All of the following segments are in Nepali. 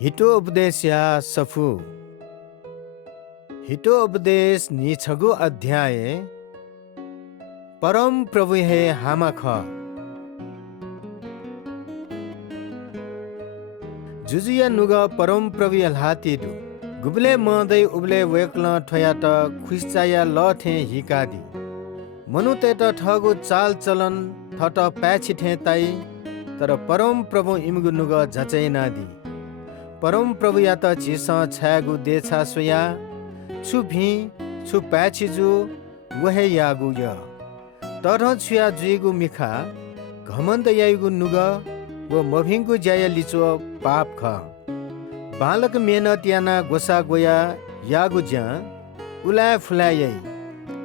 हितोपदेश या सफु हितोपदेश नि 6 अध्याय परम प्रभु हे हामा ख जुजुया नुग परम प्रभु हातीदु गुबले मदै उबले वेक्ल ठया त खुइचाया लथे हिकादी मनुते त ठगु चाल चलन ठट प्याछि ठे ताई तर परम प्रभु इमगु नुग झचै नादी परम प्रभु या त झिस छागु देछा सोया छु भी छु प्याछि जु वहे यागु य तर छुया जुइगु मिखा घमन्द याइगु नुग व मभिङगु ज्याय लिचो पाप ख बालक मेहनत याना गोसा गोया यागु ज्या उलाय फुलाय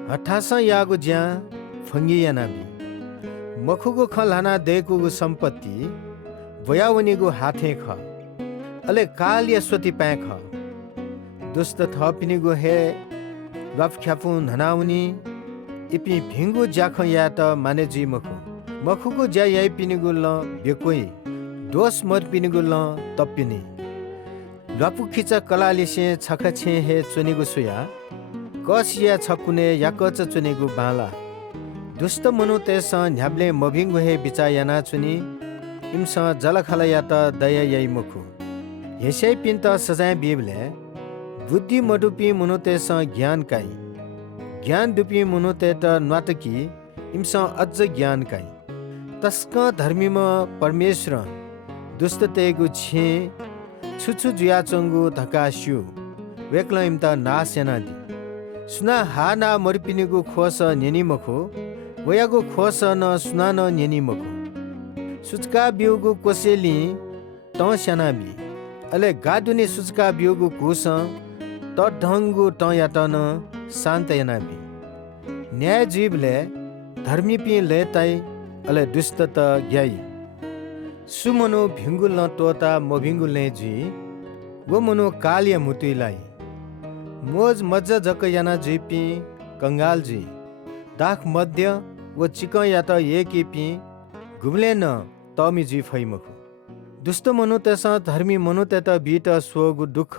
हठास यागु ज्या फंगी यानाबी मखुगु खलाना देकुगु सम्पत्ति वयावनीगु हाथे ख अले काल यस्वती पैख दुस्त थपिनीगु हे लफ ख्याफु ननाउनी इपि भिंगु जाख या त माने जी मखुगु ज्या याइ पिनीगु ल बेकोइ दोष मर पिनीगु ल तपिनी लपु खिचा कलालिसे छख छे हे चुनीगु सुया कसिया छकुने याकच चुनीगु बाला दुस्त मनु तेस न्याब्ले मभिंगु हे बिचा याना चुनी इमस जलखला या त दया याइ मखु यसै पिन्त सजाय बिबले बुद्धि मडुपी मुनुतेस ज्ञान काई ज्ञान दुपी मुनुते त नाटकी इमस अझ ज्ञान काई तस्क धर्मीमा परमेश्वर दुष्टतेगु छे छुछु जुयाचंगु धकास्यु वेक्ल इमता नास यानादी सुना हा ना मरपिनीगु खोस नेनी मखु वयागु खोस न सुना न नेनी मखु सुचका बिउगु कोसेली त स्यानाबी अले गादुनी सुचका बिउगु कुस त ढंगु त यातन शान्त यानाबी न्याय जीवले धर्मी पि लेताई अले दुष्ट त ग्याई सुमनो भिंगुल न तोता मभिंगुल ने जी वो मनो कालिया मुतुइलाई मोज मज्जा जक याना जीपी कंगाल जी दाख मध्य वो चिक या त एकी पि गुमले न तमी जी फैमखु दुष्ट मनु तेस धर्मी मनु ते त बीट सोगु दुख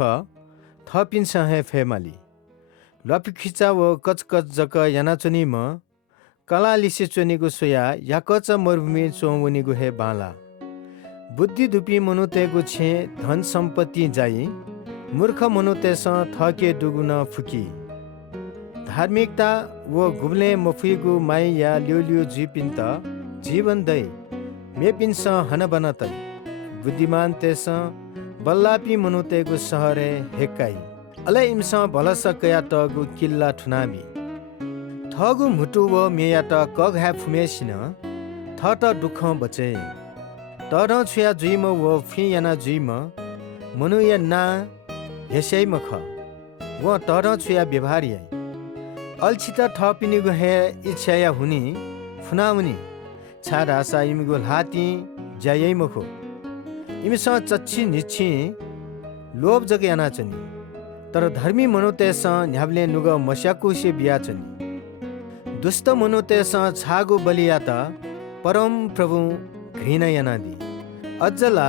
थपिन्छ हे फेमाली लपि खिचा वो कचकच जक याना चुनी म कला लिसे चुनीगु सोया या कच मरुभूमि चोमुनीगु हे बाला बुद्धि दुपी मनुतेगु छे धन सम्पत्ति जाई मूर्ख मनुतेस थके दुगुन फुकी धार्मिकता वो गुब्ले मफुइगु माई या ल्युल्यु जीपिन्त जीवन दै मेपिन्स हन बनतै बुद्धिमान तेस बल्लापी मनुतेगु सहरे हेकाई अले इमस भलस कया तगु किल्ला ठुनाबी थगु मुटु व मेया त कघा फुमेसिन थट दुख बचे तर छुया जुइम व फि याना जुइम मनु या ना हेसै मख व तर छुया व्यवहार याइ अल्छित थपिनीगु हे इच्छा या हुनी फुनाउनी छाड आशा इमिगु हाती ज्यायै मखो इमिस चच्छी निच्छी लोभ जग याना चनी तर धर्मी मनुतेस न्याब्ले नुग मस्याकुसे बिया चनी दुष्ट मनुतेस छागु बलिया त परम प्रभु घृणा यानादी अज्जला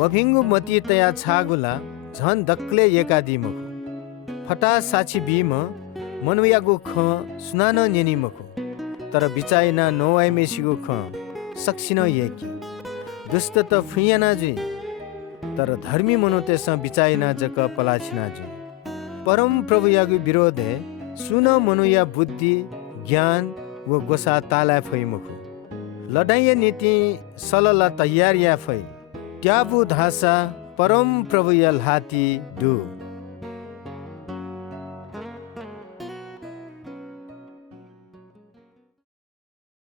मभिंगु मती तया छागुला झन दक्ले एकादी मखु फटा साची बीम मनुयागु ख सुनान नेनी मखु तर बिचाइना नोवाइ मेसिगु ख सक्सिन एकी दुष्ट त फुयाना जी तर धर्मी मनुतेस बिचाइना जक पलाछिना जी परम प्रभु यागु विरोधे सुन मनुया बुद्धि ज्ञान व गोसा ताला फै मखु लडाइया नीति सलला तयार या फै ट्याबु धासा परम प्रभु यल हाती दु